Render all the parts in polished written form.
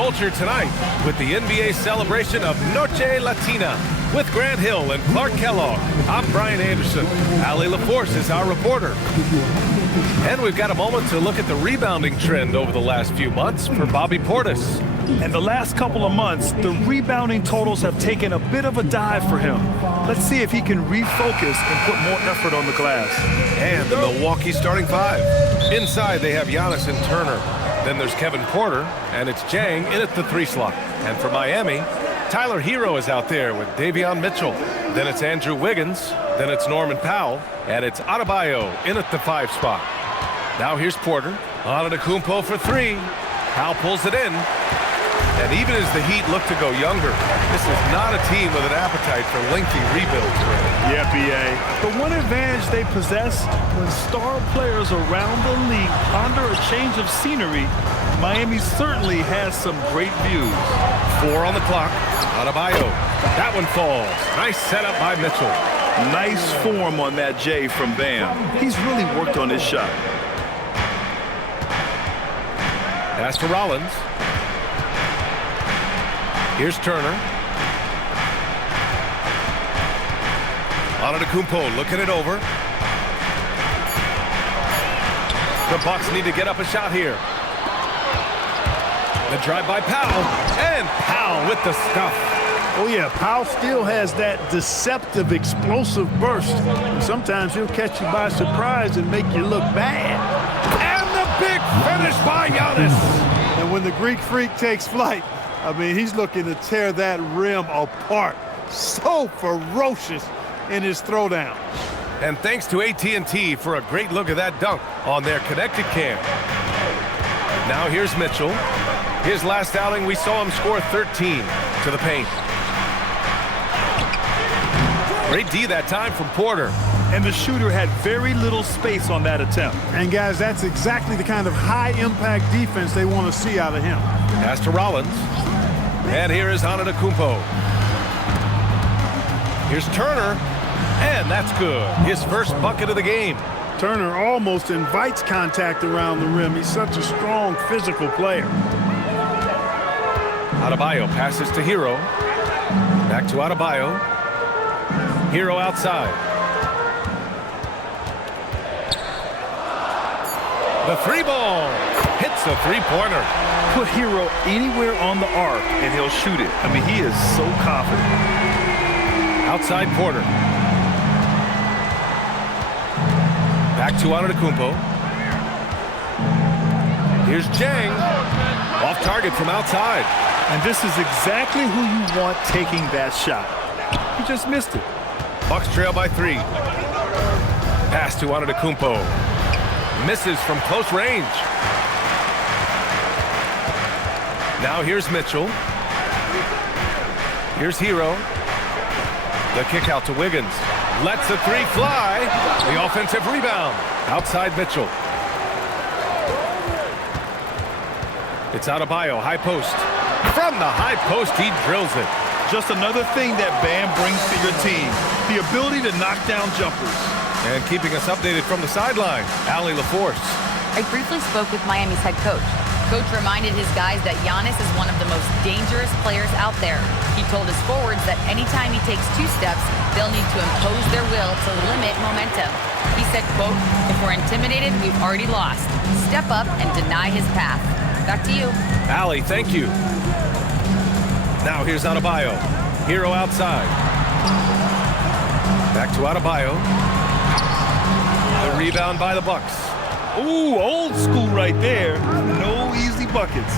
culture tonight with the NBA celebration of Noche Latina with Grant Hill and Clark Kellogg. I'm Brian Anderson. Allie LaForce is our reporter. And we've got a moment to look at the rebounding trend over the last few months for Bobby Portis. And the last couple of months, the rebounding totals have taken a bit of a dive for him. Let's see if he can refocus and put more effort on the glass. And the Milwaukee starting five. Inside, they have Giannis and Turner. Then there's Kevin Porter, and it's Jang in at the 3 slot. And for Miami, Tyler Hero is out there with Davion Mitchell. Then it's Andrew Wiggins. Then it's Norman Powell. And it's Adebayo in at the 5 spot. Now here's Porter. Antetokounmpo for 3. Powell pulls it in. And even as the Heat look to go younger, this is not a team with an appetite for lengthy rebuilds. Yeah, B.A. The one advantage they possess when star players around the league ponder a change of scenery, Miami certainly has some great views. 4 on the clock. Adebayo. That one falls. Nice setup by Mitchell. Nice form on that J from Bam. He's really worked on his shot. Pass to Rollins. Here's Turner. Antetokounmpo looking it over. The Bucks need to get up a shot here. The drive by Powell. And Powell with the stuff. Oh, yeah, Powell still has that deceptive, explosive burst. And sometimes he'll catch you by surprise and make you look bad. And the big finish by Giannis. And when the Greek Freak takes flight, I mean, he's looking to tear that rim apart. So ferocious in his throwdown. And thanks to AT&T for a great look at that dunk on their connected cam. Now here's Mitchell. His last outing, we saw him score 13 to the paint. Great D that time from Porter. And the shooter had very little space on that attempt. And, guys, that's exactly the kind of high-impact defense they want to see out of him. Pass to Rollins. And here is Antetokounmpo. Here's Turner. And that's good. His first bucket of the game. Turner almost invites contact around the rim. He's such a strong physical player. Adebayo passes to Hero. Back to Adebayo. Hero outside. The 3 ball. Hits a 3-pointer. Put Hero anywhere on the arc and he'll shoot it. I mean, he is so confident. Outside Porter. Back to Antetokounmpo. Here's Jang. Off target from outside. And this is exactly who you want taking that shot. He just missed it. Bucks trail by 3. Pass to Antetokounmpo. Misses from close range. Now here's Mitchell. Here's Hero. The kick out to Wiggins. Lets the 3 fly. The offensive rebound. Outside Mitchell. It's Adebayo, high post. From the high post, he drills it. Just another thing that Bam brings to your team. The ability to knock down jumpers. And keeping us updated from the sideline, Allie LaForce. I briefly spoke with Miami's head coach. Coach reminded his guys that Giannis is one of the most dangerous players out there. He told his forwards that anytime he takes 2 steps, they'll need to impose their will to limit momentum. He said, quote, "If we're intimidated, we've already lost. Step up and deny his path." Back to you. Allie, thank you. Now here's Adebayo. Hero outside. Back to Adebayo. The rebound by the Bucks. Ooh, old school right there. No easy buckets.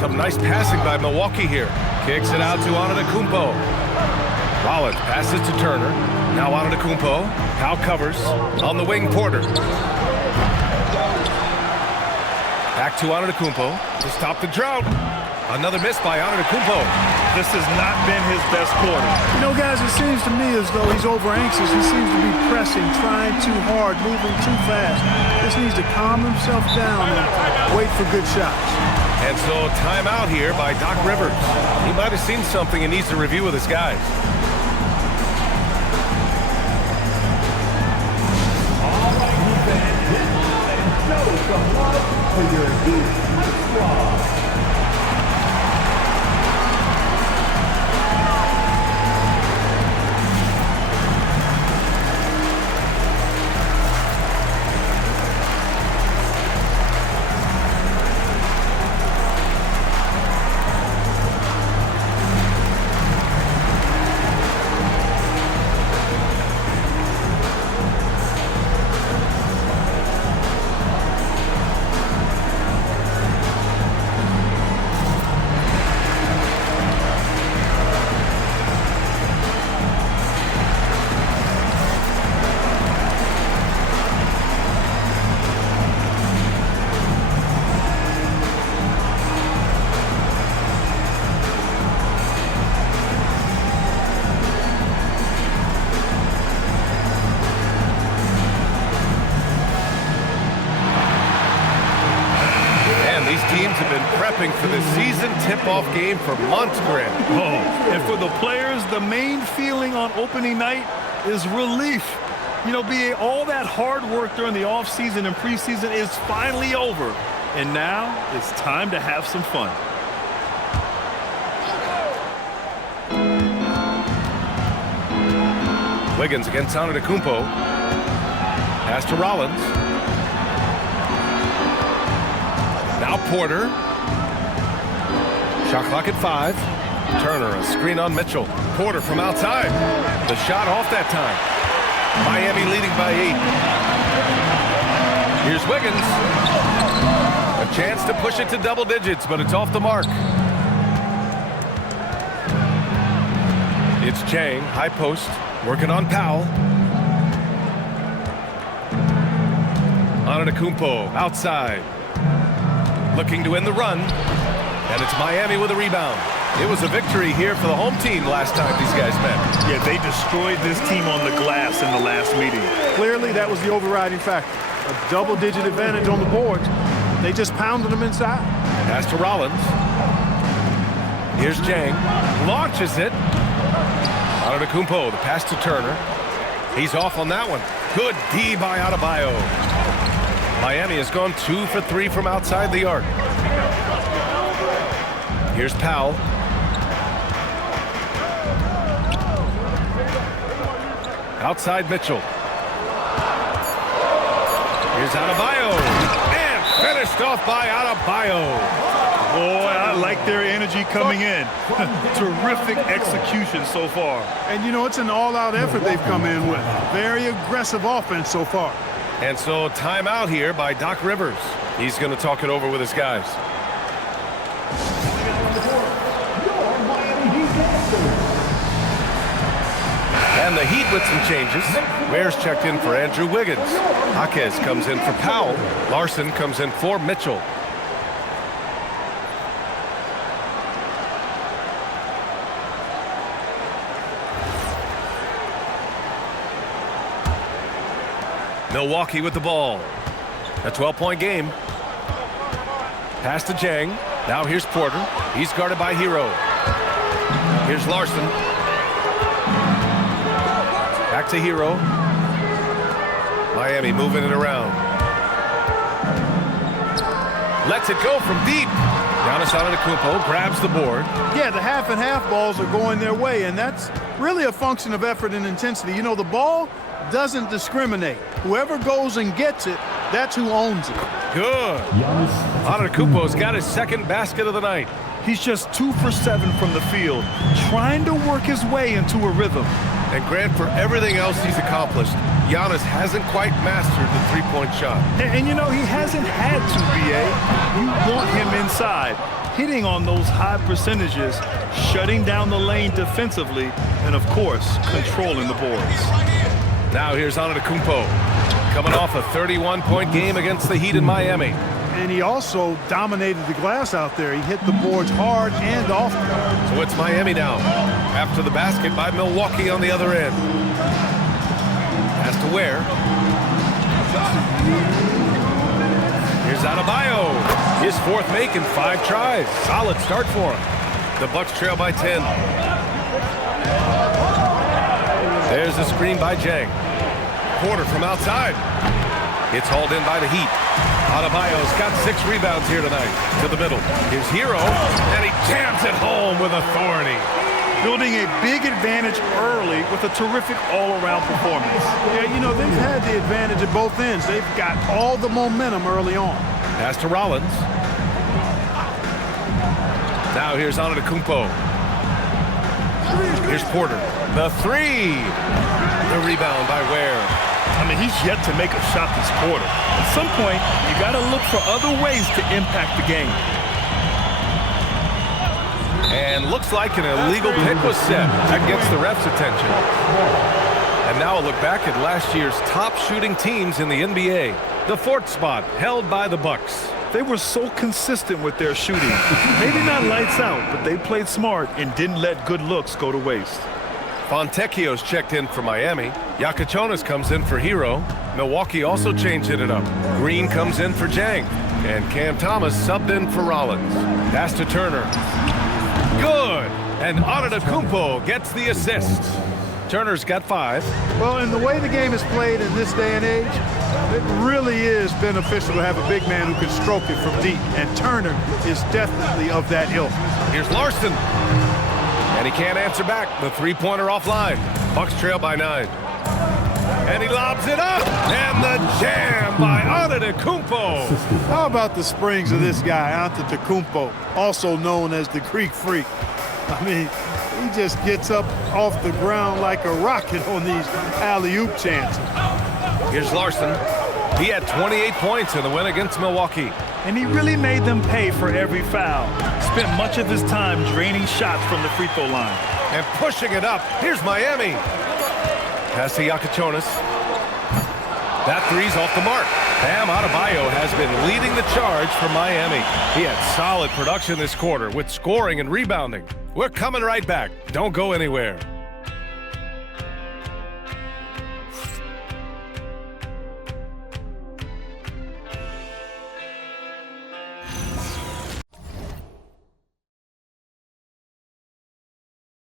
Some nice passing by Milwaukee here. Kicks it out to Antetokounmpo. Rollins passes to Turner. Now Antetokounmpo. Powell covers. On the wing, Porter. Back to Antetokounmpo to stop the drought. Another miss by Antetokounmpo. This has not been his best quarter. You know, guys, it seems to me as though he's over-anxious. He seems to be pressing, trying too hard, moving too fast. Just needs to calm himself down and wait for good shots. And so timeout here by Doc Rivers. He might have seen something and needs to review with his guys. All right, defense, show some love for your elite squad. season tip-off game for months, Grant. Oh, and for the players, the main feeling on opening night is relief. You know, BA, all that hard work during the offseason and preseason is finally over. And now it's time to have some fun. Wiggins against Antetokounmpo. Pass to Rollins. Now Porter. Shot clock at 5. Turner, a screen on Mitchell. Porter from outside. The shot off that time. Miami leading by 8. Here's Wiggins. A chance to push it to double digits, but it's off the mark. It's Chang, high post, working on Powell. Antetokounmpo outside. Looking to end the run. And it's Miami with a rebound. It was a victory here for the home team last time these guys met. Yeah, they destroyed this team on the glass in the last meeting. Clearly, that was the overriding factor. A double-digit advantage on the boards. They just pounded them inside. Pass to Rollins. Here's Jang. Launches it. Antetokounmpo, the pass to Turner. He's off on that one. Good D by Adebayo. Miami has gone 2 for 3 from outside the arc. Here's Powell. Outside Mitchell. Here's Adebayo. And finished off by Adebayo. Boy, I like their energy coming in. Terrific execution so far. And, you know, it's an all-out effort they've come in with. Very aggressive offense so far. And so timeout here by Doc Rivers. He's going to talk it over with his guys. And the Heat with some changes. Ware's checked in for Andrew Wiggins. Jaquez comes in for Powell. Larson comes in for Mitchell. Milwaukee with the ball. A 12-point game. Pass to Jang. Now here's Porter. He's guarded by Hero. Here's Larson. Back to Hero. Miami moving it around. Lets it go from deep. Giannis Antetokounmpo grabs the board. Yeah, the half-and-half balls are going their way, and that's really a function of effort and intensity. You know, the ball doesn't discriminate. Whoever goes and gets it, that's who owns it. Good. Antetokounmpo's got his second basket of the night. He's just 2 for 7 from the field, trying to work his way into a rhythm. And Grant, for everything else he's accomplished, Giannis hasn't quite mastered the three-point shot. And you know, he hasn't had to, BA. You want him inside, hitting on those high percentages, shutting down the lane defensively, and of course, controlling the boards. Now here's Antetokounmpo, coming off a 31-point game against the Heat in Miami. And he also dominated the glass out there. He hit the boards hard and often. So it's Miami now, after the basket by Milwaukee on the other end. Pass to Ware. Here's Adebayo. His fourth make in 5 tries. Solid start for him. The Bucks trail by 10. There's a screen by Jang. Porter from outside. It's hauled in by the Heat. Adebayo's got 6 rebounds here tonight. To the middle. Here's Hero, and he jams it home with authority. Building a big advantage early with a terrific all-around performance. Yeah, you know, they've had the advantage at both ends. They've got all the momentum early on. Pass to Rollins. Now here's Antetokounmpo. Here's Porter. The 3. The rebound by Ware. I mean, he's yet to make a shot this quarter. At some point, you got to look for other ways to impact the game. And looks like an illegal pick was set. That gets the ref's attention. And now a look back at last year's top shooting teams in the NBA. The 4th spot held by the Bucks. They were so consistent with their shooting. Maybe not lights out, but they played smart and didn't let good looks go to waste. Fontecchio's checked in for Miami. Yakachonis comes in for Hero. Milwaukee also changing it up. Green comes in for Jang. And Cam Thomas subbed in for Rollins. Pass to Turner. Good. And Antetokounmpo gets the assist. Turner's got 5. Well, in the way the game is played in this day and age, it really is beneficial to have a big man who can stroke it from deep, and Turner is definitely of that ilk. Here's Larson. And he can't answer back. The three-pointer offline. Bucks trail by 9. And he lobs it up. And the jam by Antetokounmpo. How about the springs of this guy, Antetokounmpo, also known as the Greek Freak? I mean, he just gets up off the ground like a rocket on these alley-oop chances. Here's Larson. He had 28 points in the win against Milwaukee. And he really made them pay for every foul. Spent much of his time draining shots from the free throw line. And pushing it up. Here's Miami. Pass to Yakachonis. That three's off the mark. Bam Adebayo has been leading the charge for Miami. He had solid production this quarter with scoring and rebounding. We're coming right back. Don't go anywhere.